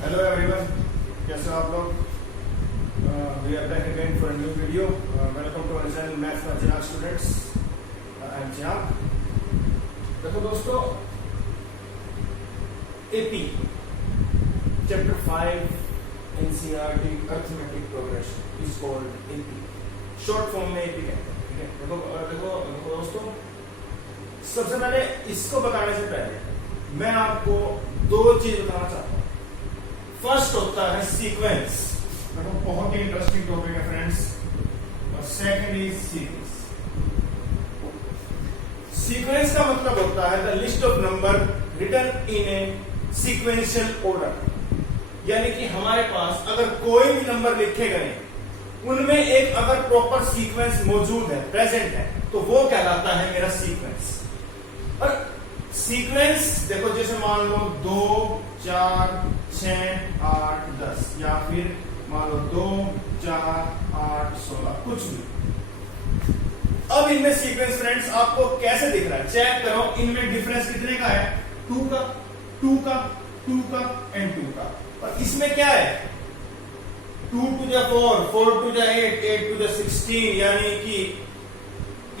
Hello everyone, कैसे हो आप लोग? We are back again for new video. Welcome to our channel maths for Chirag students. I am Chirag. देखो दोस्तों, AP chapter 5 NCERT arithmetic progression is called AP. Short form में AP कहते हैं। ठीक है, देखो दोस्तों, सबसे पहले इसको बताने से पहले मैं आपको दो चीज बताना चाहता हूं। फर्स्ट होता है सीक्वेंस, देखो बहुत ही इंटरेस्टिंग टॉपिक है फ्रेंड्स। और सेकंड इज सीरीज। सीक्वेंस का मतलब होता है the list of number written in a sequential order. यानी कि हमारे पास अगर कोई भी नंबर लिखे गए उनमें एक अगर प्रॉपर सीक्वेंस मौजूद है, प्रेजेंट है, तो वो कहलाता है मेरा सीक्वेंस। और सीक्वेंस देखो, जैसे मान लो 2 4 6 8 10, या फिर मान लो 2 4 8 16, कुछ भी। अब इनमें सीक्वेंस फ्रेंड्स आपको कैसे दिख रहा है, चेक करो। इनमें डिफरेंस कितने का है? 2 का, 2 का, 2 का एंड 2 का। और इसमें क्या है? 2 to the 4, 4 to the 8, 8 to the 16, यानी कि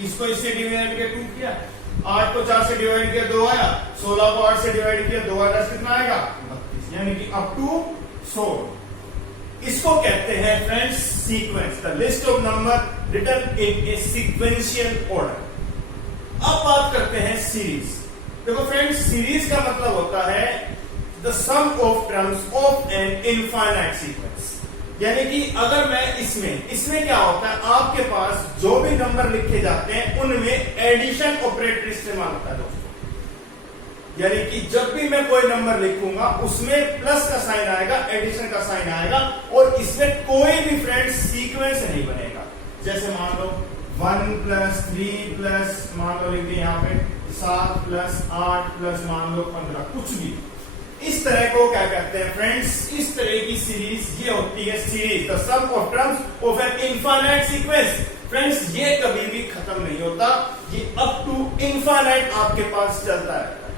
इसको इससे डिवाइड किया 2 किया, 8 को 4 से डिवाइड किया 2 आया, 16 को 8 से डिवाइड किया 2 आया, कितना आएगा? 32, यानी कि अप टू 100। इसको कहते हैं friends sequence, the list of number written in a sequential order. अब बात करते हैं सीरीज। देखो फ्रेंड्स, सीरीज का मतलब होता है the sum of terms of an infinite sequence. यानी कि अगर मैं इसमें क्या होता है, आपके पास जो भी नंबर लिखे जाते हैं उनमें एडिशन ऑपरेटर इस्तेमाल होता है दोस्तों। यानी कि जब भी मैं कोई नंबर लिखूंगा उसमें प्लस का साइन आएगा, एडिशन का साइन आएगा, और इसमें कोई भी फ्रेंड्स सीक्वेंस नहीं बनेगा। जैसे मान लो 1 + 3 प्लस मान लो लिख दिए यहाँ पे 7 + 8 प्लस मान लो 15, कुछ भी। इस तरह को क्या कहते हैं फ्रेंड्स? इस तरह की सीरीज ये होती है series, the sum of terms of an infinite sequence. Friends, ये कभी भी खत्म नहीं होता, ये अप टू इनफाइनाइट आपके पास चलता रहता है।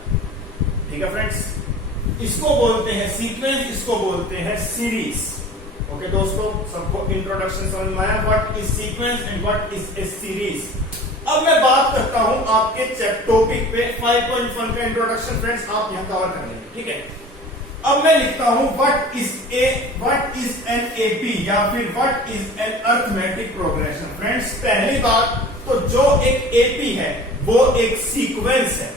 ठीक है फ्रेंड्स, इसको बोलते हैं सीक्वेंस, इसको बोलते हैं सीरीज। ओके दोस्तों, सबको इंट्रोडक्शन समझ में आया? What is sequence and what is a series. अब मैं बात करता हूं आपके टॉपिक पे 5.1 का इंट्रोडक्शन फ्रेंड्स, आप यहां कवर कर लेंगे। ठीक है, अब मैं लिखता हूं व्हाट इज एन एपी, या फिर what is an arithmetic progression. Friends, पहली बात तो जो एक एपी है वो एक सीक्वेंस है,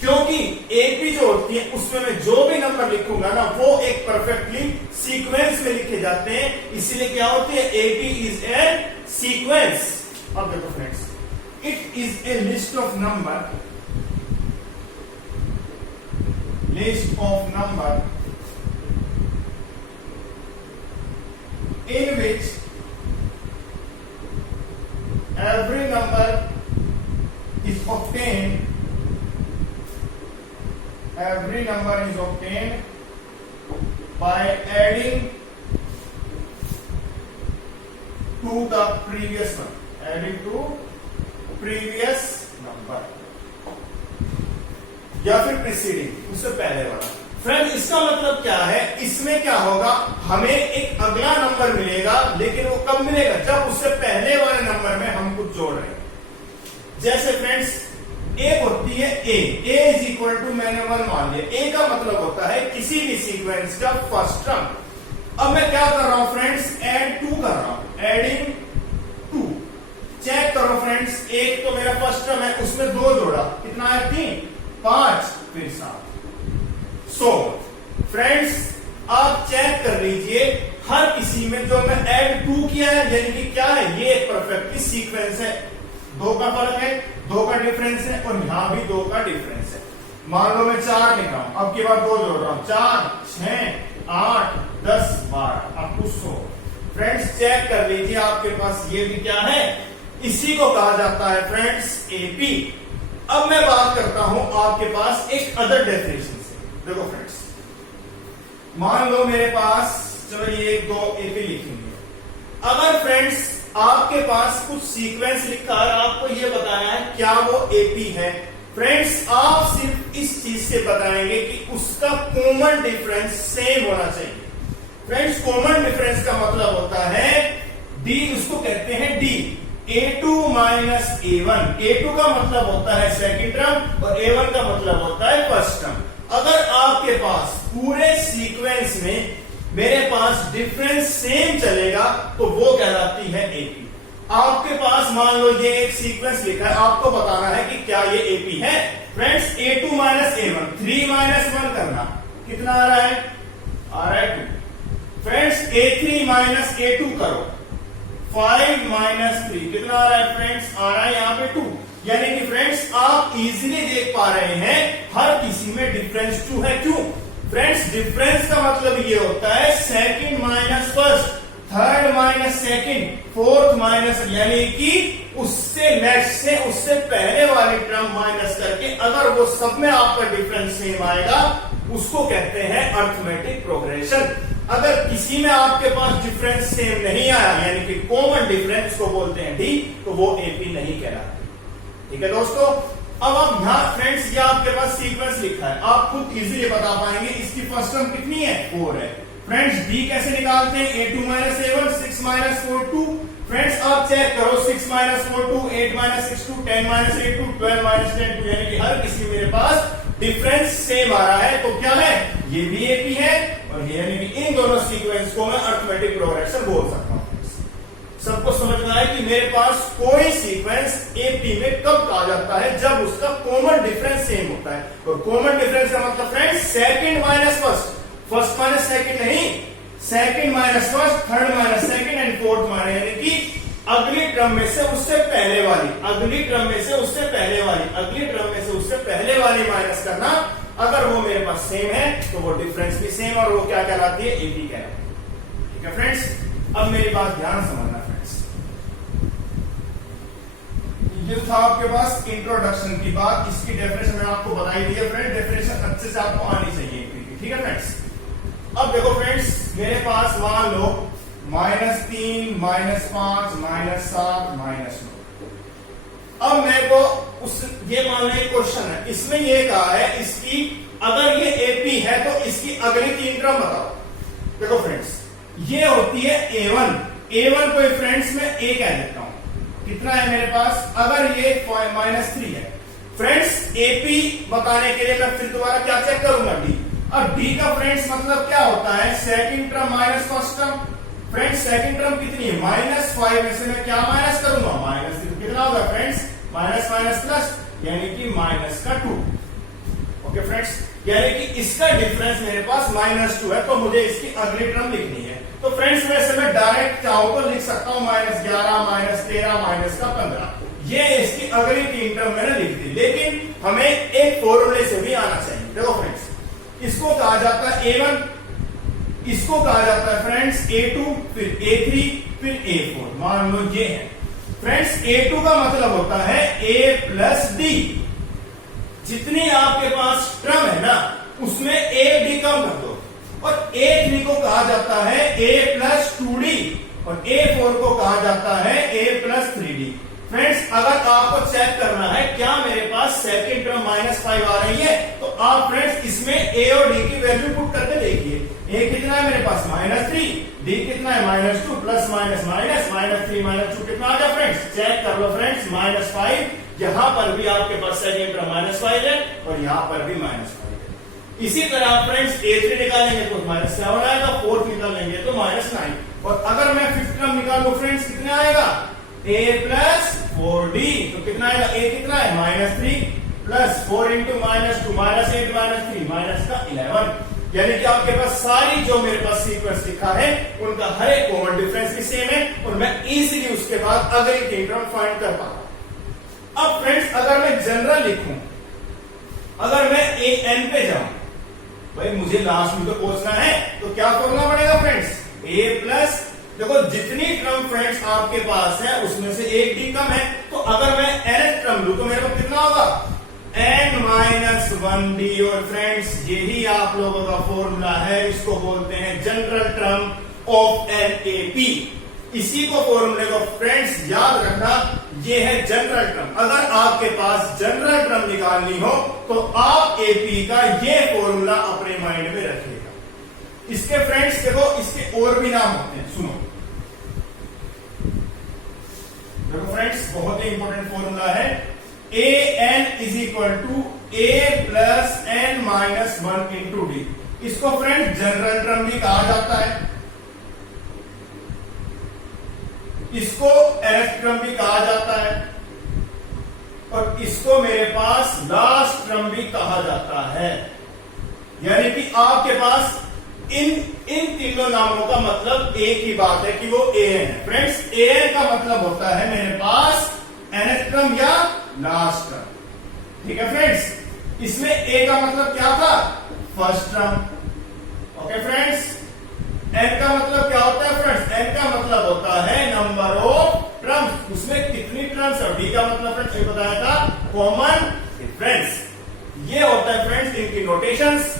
क्योंकि एपी जो होती है उसमें मैं जो भी नंबर लिखूंगा ना वो एक परफेक्टली सीक्वेंस में लिखे जाते हैं, इसीलिए क्या होती है? AP is an sequence. अब देखो friends, it is a list of number in which every number is obtained by adding to the previous one, adding to previous number, या फिर प्रीसीडिंग, उससे पहले वाला। फ्रेंड, इसका मतलब क्या है? इसमें क्या होगा, हमें एक अगला नंबर मिलेगा, लेकिन वो कब मिलेगा? जब उससे पहले वाले नंबर में हम कुछ जोड़ रहे हैं। जैसे फ्रेंड्स, एक होती है ए इज इक्वल टू, मैंने 1 मान लिया। ए का मतलब होता है किसी भी सीक्वेंस का फर्स्ट टर्म। अब मैं क्या कर रहा हूं फ्रेंड्स? ऐड 2 कर रहा हूं, एडिंग 2। चेक करो फ्रेंड्स, एक तो मेरा फर्स्ट टर्म है, उसमें 2 जोड़ा, कितना है? 3, 5, फिर 7। सो फ्रेंड्स, आप चेक कर लीजिए, हर किसी में जो मैं ऐड 2 किया है, यानी कि क्या है? ये एक परफेक्टली सीक्वेंस है। 2 का फर्क है, 2 का डिफरेंस है, और यहां भी 2 का डिफरेंस है। मान लो मैं 4 लिख रहा हूं, अब की बार 2 जोड़ रहा हूं, 4 6 8 10 12 अप टू 100। फ्रेंड्स, चेक कर लीजिए, आपके पास ये भी क्या है? इसी को कहा जाता है फ्रेंड्स एपी। अब मैं बात करता हूं आपके पास एक अदर डेफिनेशन से। देखो फ्रेंड्स, मान लो मेरे पास, चलो ये 2 एपी लिखेंगे। अगर फ्रेंड्स आपके पास कुछ सीक्वेंस लिखा है, आपको ये बताया है क्या वो एपी है, फ्रेंड्स आप सिर्फ इस चीज से बताएंगे कि उसका कॉमन डिफरेंस सेम होना चाहिए। फ्रेंड्स कॉमन डिफरेंस का मतलब होता है डी, उसको कहते हैं D, A2 minus A1। A2 का मतलब होता है सेकंड टर्म और A1 का मतलब होता है फर्स्ट टर्म। अगर आपके पास पूरे सीक्वेंस में मेरे पास डिफरेंस सेम चलेगा तो वो कहलाती है एपी। आपके पास मान लो ये एक सीक्वेंस लिखा है, आपको बताना है कि क्या ये एपी है। Friends A2 minus A1, 3 minus 1 करना, कितना आ रहा है? आ रहा है 2। फ्रेंड्स A3 माइनस A2 करो, 5 माइनस 3, कितना आ रहा है फ्रेंड्स? आ रहा है यहाँ पे 2। यानी कि फ्रेंड्स आप इजीली देख पा रहे हैं हर किसी में डिफरेंस 2 है। क्यों? फ्रेंड्स डिफरेंस का मतलब ये होता है second minus first, third minus second, fourth minus, यानी कि उससे नेक्स्ट से उससे पहले वाली टर्म माइनस करके अगर वो सब में आपका डिफरेंस सेम आएगा उसको कहते हैं अर्थमेटिक प्रोग्रेशन। अगर किसी में आपके पास डिफरेंस सेम नहीं आया यानी कि कॉमन डिफरेंस को बोलते हैं डी, तो वो एपी नहीं कहलाता। ठीक है दोस्तों, अब आप यहां फ्रेंड्स ये आपके पास सीक्वेंस लिखा है, आप खुद इजीली बता पाएंगे इसकी फर्स्ट टर्म कितनी है? 4 है। फ्रेंड्स डी कैसे निकालते हैं? A2 minus A1, 6 minus 4 2। Friends आप चेक करो, 6 माइनस 4 2, 8 माइनस 6 2, 10 माइनस 8 2, 12 माइनस 10 2, यानी कि हर किसी में मेरे पास डिफरेंस सेम आ रहा है। तो क्या है? ये भी एपी है और ये, यानी कि इन दोनों सीक्वेंस को मैं अर्थमेटिक प्रोग्रेशन बोल सकता हूं। सबको समझना है कि मेरे पास कोई सीक्वेंस एपी में कब कहा जाता है? जब उसका कॉमन डिफरेंस सेम होता है। और कॉमन डिफरेंस का मतलब friends second minus first, first minus second नहीं, second minus first, third minus second and fourth minus, यानी कि अगली टर्म में से उससे पहले वाली, अगली टर्म में से उससे पहले वाली, अगली टर्म में से उससे पहले वाली माइनस करना। अगर वो मेरे पास सेम है तो वो डिफरेंस भी सेम, और वो क्या कहलाती है? एपी कहलाती है। ठीक है फ्रेंड्स, अब मेरी बात ध्यान समझना फ्रेंड्स। ये था आपके पास इंट्रोडक्शन की बात, इसकी डेफिनेशन मैंने आपको बताई दी है फ्रेंड, डेफिनेशन अच्छे से आपको आनी चाहिए। ठीक है फ्रेंड्स, अब देखो फ्रेंड्स मेरे पास मान लो -3, -5, -7, -9। अब मेरे को ये मान लो एक क्वेश्चन है, इसमें ये कहा है इसकी अगर ये एपी है तो इसकी अगली 3 टर्म बताओ। देखो फ्रेंड्स ये होती है A1 को फ्रेंड्स में A कह देता हूं, कितना है मेरे पास? अगर ये -3 है फ्रेंड्स, एपी बताने के लिए मैं फिर दोबारा क्या चेक करूंगा? डी। अब डी का फ्रेंड्स मतलब क्या होता है? Second term minus first term. Friends second term कितनी है? -5 में से मैं क्या माइनस करूंगा? -3। कितना होगा फ्रेंड्स? माइनस माइनस प्लस, यानी कि माइनस का 2। ओके फ्रेंड्स, यानी कि इसका डिफरेंस मेरे पास -2 है, तो मुझे इसकी अगली टर्म लिखनी है। तो फ्रेंड्स वैसे मैं डायरेक्ट चाहूं तो लिख सकता हूं -11, -13, -15। ये इसकी अगली 3 टर्म मैंने लिख दी, लेकिन हमें एक फॉर्मूले से भी आना चाहिए। देखो फ्रेंड्स इसको कहा जाता है A1, इसको कहा जाता है फ्रेंड्स A2, फिर A3, फिर A4। मान लो ये है फ्रेंड्स, A2 का मतलब होता है A प्लस डी। जितनी आपके पास टर्म है ना उसमें A डी कम कर दो, और A3 को कहा जाता है A प्लस 2D, और A4 को कहा जाता है A प्लस 3D। फ्रेंड्स अगर आपको चेक करना है क्या मेरे पास सेकंड टर्म -5 आ रही है, तो आप फ्रेंड्स इसमें A और D की वैल्यू पुट करके देखिए। A कितना है मेरे पास? -3, D कितना है? -2, प्लस माइनस माइनस, -3 -2 कितना आ गया फ्रेंड्स? चेक कर लो फ्रेंड्स, -5। यहां पर भी आपके पास सेकंड टर्म -5 है और यहां पर भी -5 है। इसी तरह फ्रेंड्स A3 निकालेंगे तो -7 आएगा, 4 निकालेंगे तो -9, और अगर मैं फिफ्थ टर्म निकालू फ्रेंड्स कितना आएगा? A प्लस 4D, तो कितना आएगा? A कितना है? -3 प्लस 4 इंटू -2, -8 -3, माइनस का 11। यानी कि आपके पास सारी जो मेरे पास सीक्वेंस लिखा है उनका हर एक कॉमन डिफरेंस भी सेम है, और मैं इजीली उसके बाद अगली 3 टर्म फाइंड कर पाऊंगा। अब फ्रेंड्स अगर मैं जनरल लिखूं, अगर मैं AN पे जाऊं, भाई मुझे लास्ट में तो पहुंचना है, तो क्या फॉर्मूला पड़ेगा फ्रेंड्स? A प्लस, देखो जितनी टर्म फ्रेंड्स आपके पास है उसमें से एक डी कम है, तो अगर मैं nth टर्म लूं तो मेरे को कितना होगा? n-1d। और फ्रेंड्स यही आप लोगों का फॉर्मूला है, इसको बोलते हैं जनरल टर्म ऑफ NAP। इसी को फॉर्मूले को फ्रेंड्स याद रखना, ये है जनरल टर्म। अगर आपके पास जनरल टर्म निकालनी हो तो आप एपी का ये फॉर्मूला अपने माइंड में रखिएगा। इसके फ्रेंड्स देखो, इसके और भी नाम होते हैं, सुनो देखो फ्रेंड्स, बहुत ही इंपॉर्टेंट फॉर्मूला है। A N is equal to A plus N minus 1 into D. इसको फ्रेंड्स जनरल टर्म भी कहा जाता है, इसको nth टर्म भी कहा जाता है, और इसको मेरे पास लास्ट टर्म भी कहा जाता है। यानी कि आपके पास इन तीनों नामों का मतलब एक ही बात है कि वो an है। फ्रेंड्स an का मतलब होता है मेरे पास nth टर्म या लास्ट टर्म, ठीक है फ्रेंड्स। इसमें a का मतलब क्या था, first term. Okay friends, n का मतलब क्या होता है फ्रेंड्स, n का मतलब होता है नंबर ऑफ टर्म्स, उसमें कितनी टर्म्स है। d का मतलब फ्रेंड्स ये बताया था, कॉमन डिफरेंस। ये होता है फ्रेंड्स इनकी नोटेशंस।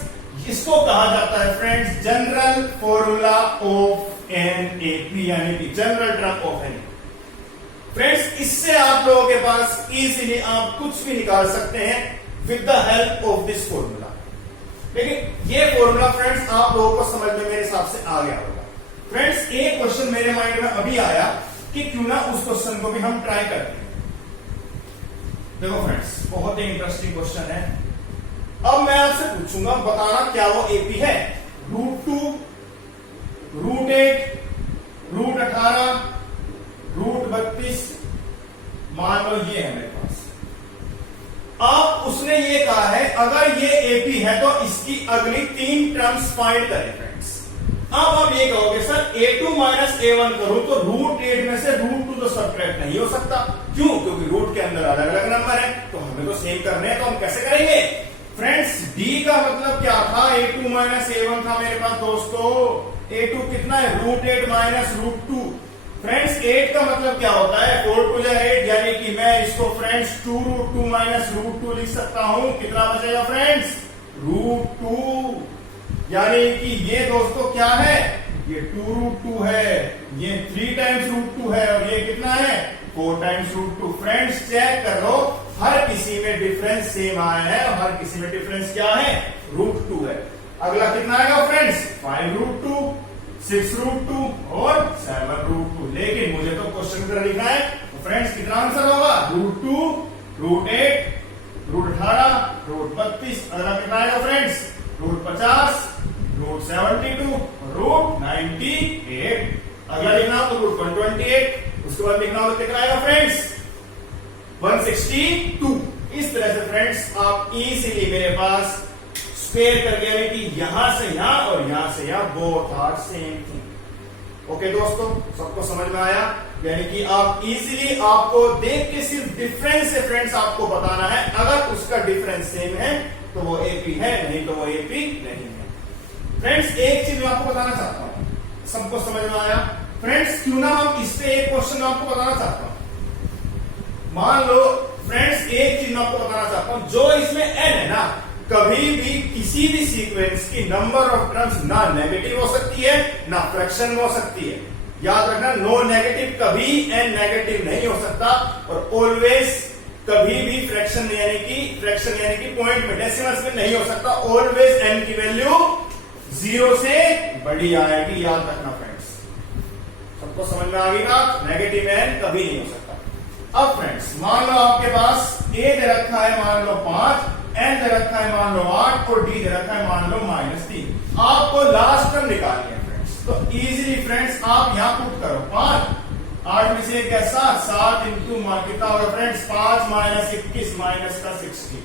इसको कहा जाता है friends general formula of an AP, यानी कि general term of an. Friends इससे आप लोगों के पास इजीली आप कुछ भी निकाल सकते हैं with the help of this formula. लेकिन ये फॉर्मूला फ्रेंड्स आप लोगों को समझ में मेरे हिसाब से आ गया होगा। फ्रेंड्स एक क्वेश्चन मेरे माइंड में अभी आया कि क्यों ना उस क्वेश्चन को भी हम ट्राई करते हैं। देखो फ्रेंड्स बहुत ही इंटरेस्टिंग क्वेश्चन है। अब मैं आपसे पूछूंगा, बताना क्या वो एपी है। √2, √8, √18, √32 मान लो ये है मेरे पास। अब उसने ये कहा है अगर ये एपी है तो इसकी अगली 3 टर्म्स फाइंड करें फ्रेंड्स। अब आप ये कहोगे सर a2 माइनस a1 करूं तो √8 में से √2 तो सब्ट्रैक्ट नहीं हो सकता। क्यों? क्योंकि रूट के अंदर अलग अलग नंबर है, तो हमें तो सेम करने हैं, तो हम कैसे करेंगे फ्रेंड्स। d का मतलब क्या था, a2 माइनस a1 था मेरे पास दोस्तों। a2 कितना है, √8 माइनस √2। फ्रेंड्स 8 का मतलब क्या होता है, 4 टू 8, यानी कि मैं इसको फ्रेंड्स 2√2 माइनस √2 लिख सकता हूं। कितना बचेगा फ्रेंड्स, √2। यानी कि ये दोस्तों क्या है, ये 2√2 है, ये 3 टाइम्स √2 है, और ये कितना है 4 टाइम्स √2। फ्रेंड्स चेक कर लो, हर किसी में डिफरेंस सेम आया है, और हर किसी में डिफरेंस क्या है, √2 है। अगला कितना आएगा फ्रेंड्स, 5√2, 6√2 और 7√2। लेकिन मुझे तो क्वेश्चन कर लिखना है, तो फ्रेंड्स कितना आंसर होगा, √2, √8, √18, √32। अगला कितना आएगा फ्रेंड्स, √50, √72, √98। अगला लिखना हो तो √128, उसके बाद लिखना हो तो कितना आएगा फ्रेंड्स, 162। इस तरह से फ्रेंड्स आप इजीली मेरे पास स्क्वायर करके, यानी कि यहां से यहां और यहां से यहां, both are same thing. Okay दोस्तों, सबको समझ में आया। यानी कि आप इजीली, आपको देख के सिर्फ डिफरेंस से फ्रेंड्स आपको बताना है। अगर उसका डिफरेंस सेम है तो वो एपी है, नहीं तो वो एपी नहीं है। फ्रेंड्स एक चीज मैं आपको बताना चाहता हूं, सबको समझ में आया। फ्रेंड्स क्यों ना हम इस पे एक क्वेश्चन आपको बताना चाहता हूं। मान लो फ्रेंड्स एक चीज मैं आपको बताना चाहता हूं, जो इसमें एन है ना, कभी भी किसी भी सीक्वेंस की नंबर ऑफ टर्म्स ना नेगेटिव हो सकती है ना फ्रैक्शन में हो सकती है। याद रखना, नो नेगेटिव, कभी एन नेगेटिव नहीं हो सकता, और ऑलवेज कभी भी फ्रैक्शन यानी कि पॉइंट में, डेसिमल्स में नहीं हो सकता। ऑलवेज एन की वैल्यू 0 से बड़ी आएगी, याद रखना फ्रेंड्स। सबको समझ में आ गई बात, नेगेटिव एन कभी नहीं हो सकता। अब फ्रेंड्स मान लो आपके पास ए दे रखा है मान लो 5, एन दे रखा है मान लो 8, और डी दे रखा है मान लो -3। आपको लास्ट टर्म निकालनी है फ्रेंड्स, तो इजीली फ्रेंड्स आप यहां पुट करो 5, 8 में से कैसा 7 इंटू कितना होगा फ्रेंड्स, 5 माइनस 21 माइनस का 60।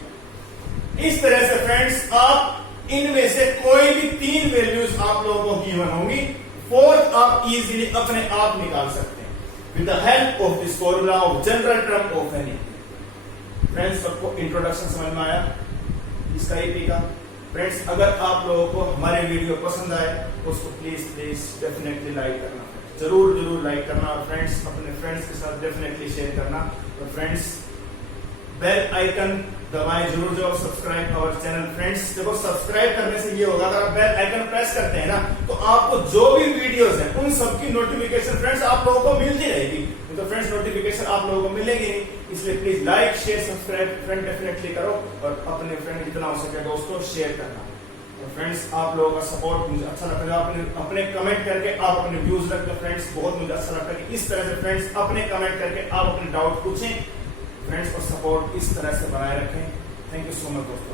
इस तरह से फ्रेंड्स आप इनमें से कोई भी 3 वैल्यूज आप लोगों को गिवन होंगी, फोर्थ आप इजीली अपने आप निकाल सकते हैं with the help of this formula of general term of an AP. Friends सबको इंट्रोडक्शन समझ में आया इसका एपी का। फ्रेंड्स अगर आप लोगों को हमारे वीडियो पसंद आए तो उसको प्लीज डेफिनेटली लाइक करना, जरूर लाइक करना, और फ्रेंड्स अपने फ्रेंड्स के साथ डेफिनेटली शेयर करना। तो फ्रेंड्स बेल आइकन दबाएं जरूर, जो सब्सक्राइब आवर चैनल। फ्रेंड्स देखो सब्सक्राइब करने से ये होगा, अगर आप बेल आइकन प्रेस करते हैं ना, तो आपको जो भी वीडियोस हैं उन सबकी नोटिफिकेशन फ्रेंड्स आप लोगों को मिलती रहेगी। तो फ्रेंड्स नोटिफिकेशन आप लोगों को मिलेगी नहीं, इसलिए please like share subscribe friend definitely करो और अपने फ्रेंड जितना हो सके दोस्तों शेयर करना। तो फ्रेंड्स आप लोगों का सपोर्ट मुझे अच्छा लगता है, अपने कमेंट करके आप अपने व्यूज रखते फ्रेंड्स, बहुत मुझे अच्छा लगता है कि इस तरह से फ्रेंड्स अपने कमेंट करके आप अपने डाउट पूछें फ्रेंड्स और सपोर्ट इस तरह से बनाए रखें। थैंक यू सो मच दोस्तों।